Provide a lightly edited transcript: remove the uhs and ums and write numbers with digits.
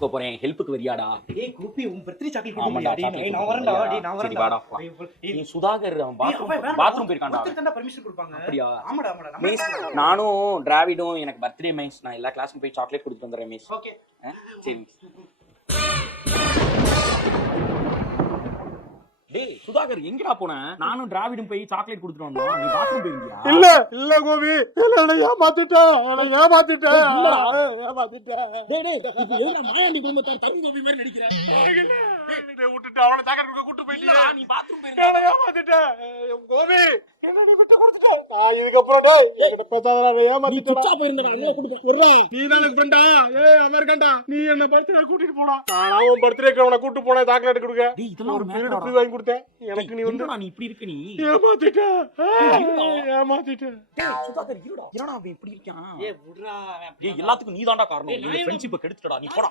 கொடுக்க போறேன், ஹெல்ப்புக்கு வரியாடா? டேய் கோபி உன் பர்த்டே சாக்லேட் ஆமாடா, கொடுக்கறியா? chocolate நான் வரேன்டா. கொடுக்கறியா? டேய் நான் சரி, வரேன்டா. வாடா. நீ சுதாகர் அவன் பாத்ரூம் போயிருக்கான்டா. ஒருத்தர் பர்மிஷன் கொடுப்பாங்க. அப்படியா? ஆமாடா ஆமாடா. மிஸ், நானும் டிராவிடும் எனக்கு பர்த்டே மிஸ். நான் எல்லா கிளாஸ்க்கும் போய் சாக்லேட் கொடுத்து வந்துடுறேன் மிஸ். ஓகே. சரி மிஸ். டேய் சுதாகர் எங்கடா போன? நானும் டிராவிடும் போய் சாக்லேட் கொடுத்துட்டு வந்தோம். நீ பாத்ரூம் போயிருந்தியா? இல்ல கோபி, என்ன ஏமாத்திட்டேன். டேய் டேய், இப்போ எதுக்கு மாயாண்டி குடும்பத்தார் தருண் கோபி மாதிரி நடிக்கிற? டேய் விட்டுட்டு அவன தாக்கறதுக்கு கூட்டி போயிட்டியா? இல்லடா, நீ பாத்ரூம் போயிருந்த. என்ன ஏமாத்திட்டேன். கோபி, என்ன நீ விட்டு கொடுத்துட்ட. நான் இதுக்கு அப்புறம் டேய் என்கிட்ட பேசாதடா, நீ ஏமாத்திட்டடா. சுச்சா போயிருந்தடா. அங்க கொடுத்து போறா. நீ தான் எனக்கு ஃப்ரெண்டா? ஏய் அமெரிக்கன்டா, நீ என்ன பர்த்டே கூட்டிட்டு போடா. நான் அவன் பர்த்டேக்கு அவனை கூட்டி போனேன் சாக்லேட் கொடுக்க. டேய் இதெல்லாம் ஒரு ஒரு பீரியட் மேட்டரா? ஃப்ரீ வாங்கி கொடுத்தேன். எனக்கு நீ வந்து நீ இப்படி இருக்க நீ. ஏமாத்திட்ட. ஏமாத்திட்ட. டேய் சுதாகர் இருடா. என்னடா அவன் இப்படி இருக்கான்? ஏய் விட்றா. டேய் எல்லாத்துக்கும் நீதான்டா காரணம். இந்த ஃப்ரெண்ட்ஷிப்பை கெடுத்துடா. நீ போடா.